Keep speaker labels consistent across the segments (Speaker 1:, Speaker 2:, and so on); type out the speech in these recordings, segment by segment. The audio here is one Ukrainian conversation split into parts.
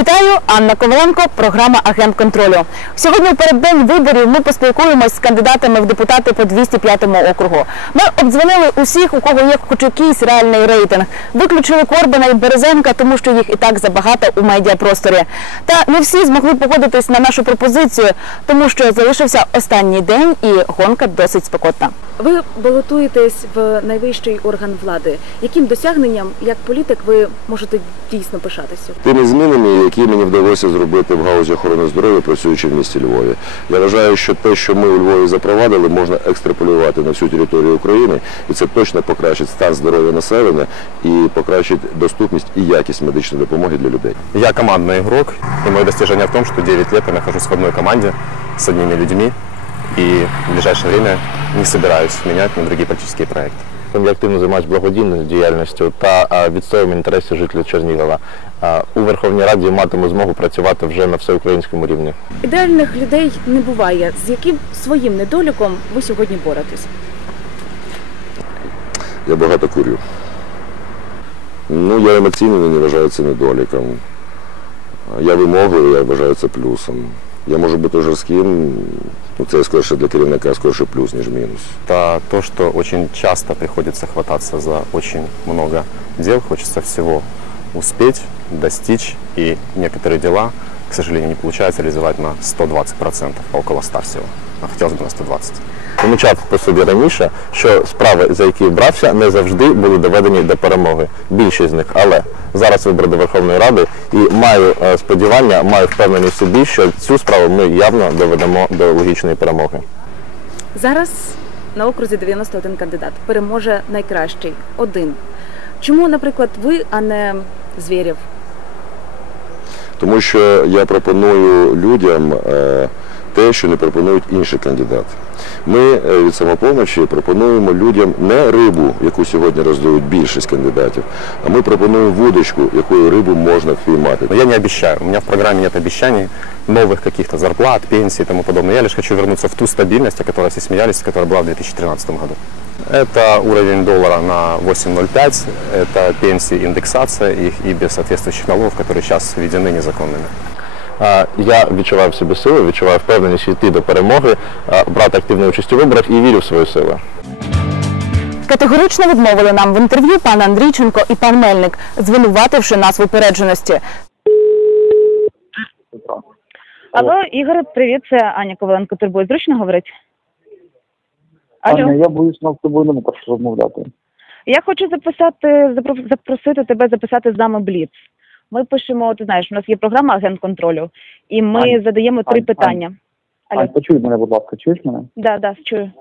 Speaker 1: Вітаю, Анна Коваленко, програма «Агент контролю». Сьогодні у переддень виборів ми поспілкуємось з кандидатами в депутати по 205-му округу. Ми обдзвонили усіх, у кого є хоч якийсь реальний рейтинг. Виключили Корбана і Березенка, тому що їх і так забагато у медіапросторі. Та не всі змогли погодитись на нашу пропозицію, тому що залишився останній день і гонка досить спекотна. Ви балотуєтесь в найвищий орган влади. Яким досягненням, як політик, ви можете дійсно пишатися?
Speaker 2: Тими змінами, які мені вдалося зробити в галузі охорони здоров'я, працюючи в місті Львові. Я вважаю, що те, що ми у Львові запровадили, можна екстраполювати на всю територію України, і це точно покращить стан здоров'я населення і покращить доступність і якість медичної допомоги для людей.
Speaker 3: Я командный игрок, и мое достижение в том, что 9 лет я нахожусь в одной команде с одними людьми, и в ближайшее время не собираюсь менять на другие политические проекты.
Speaker 4: Я активно займаюся благодійною діяльністю та відстоюванням інтересів жителів Чернігова. У Верховній Раді матиму змогу працювати вже на всеукраїнському рівні.
Speaker 1: Ідеальних людей не буває. З яким своїм недоліком ви сьогодні боретесь?
Speaker 2: Я багато курю. Я емоційно не вважаю це недоліком. Я вимогливий, я вважаю це плюсом. Я можу бути жорстким, це скоріше для керівника, скоріше плюс, ніж мінус.
Speaker 3: Это то, что очень часто приходится хвататься за очень много дел, хочется всего успеть, достичь, и некоторые дела, к сожалению, не получается реализовать на 120%, а около 100 всего. А хотелось бы на 120.
Speaker 4: Помічав по собі раніше, що справи, за які брався, не завжди були доведені до перемоги. Більшість з них. Але зараз вибори до Верховної Ради і маю сподівання, маю впевненість в собі, що цю справу ми явно доведемо до логічної перемоги.
Speaker 1: Зараз на окрузі 91 кандидат. Переможе найкращий. Один. Чому, наприклад, ви, а не Звєрєв?
Speaker 2: Тому що я пропоную людям те, що не пропонують інші кандидати. Ми від «Самопомочі» пропонуємо людям не рибу, яку сьогодні роздають більшість кандидатів, а ми пропонуємо вудочку, якою рибу можна впіймати.
Speaker 3: Но я не обещаю, у меня в программе нет обещаний новых каких-то зарплат, пенсий и тому подобное. Я лишь хочу вернуться в ту стабильность, о которой все смеялись, которая была в 2013 году. Это уровень доллара на 8,05, это пенсии, индексация их и без соответствующих налогов, которые сейчас введены незаконными.
Speaker 4: Я відчуваю в собі сили, відчуваю впевненість йти до перемоги, брати активну участь у виборах і вірю в свою силу.
Speaker 1: Категорично відмовили нам в інтерв'ю пан Андрійченко і пан Мельник, звинувативши нас в упередженості. Алло, Ігор, привіт, це Аня Коваленко. Турбує. Зручно говорити?
Speaker 5: Аня, я боюсь нам з тобою не можу розмовляти.
Speaker 1: Я хочу запросити тебе записати з нами Бліц. Ми пишемо, ти знаєш, у нас є програма «Агент контролю», і ми задаємо 3 питання.
Speaker 5: Ань, почуй мене, будь ласка, чуєш мене?
Speaker 1: Да, чую.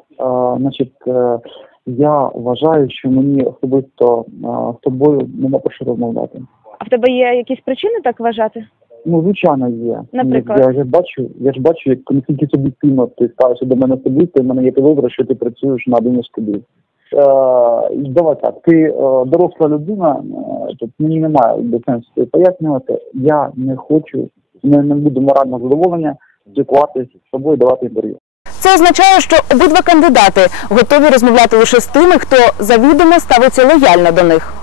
Speaker 5: Я вважаю, що мені особисто з тобою нема про що розмовляти.
Speaker 1: А в тебе є якісь причини так вважати?
Speaker 5: Звичайно, є.
Speaker 1: Наприклад?
Speaker 5: Я ж бачу, як наскільки суб'єктивно ти ставишся до мене особисто, і в мене є підозра, що ти працюєш на одному шкоді. Давай так, ти доросла людина, тут мені немає сенсу тобі пояснювати. Я не хочу, не буду морально задоволення спілкуватися з тобою, давати інтерв'ю.
Speaker 1: Це означає, що обидва кандидати готові розмовляти лише з тими, хто завідомо ставиться лояльно до них.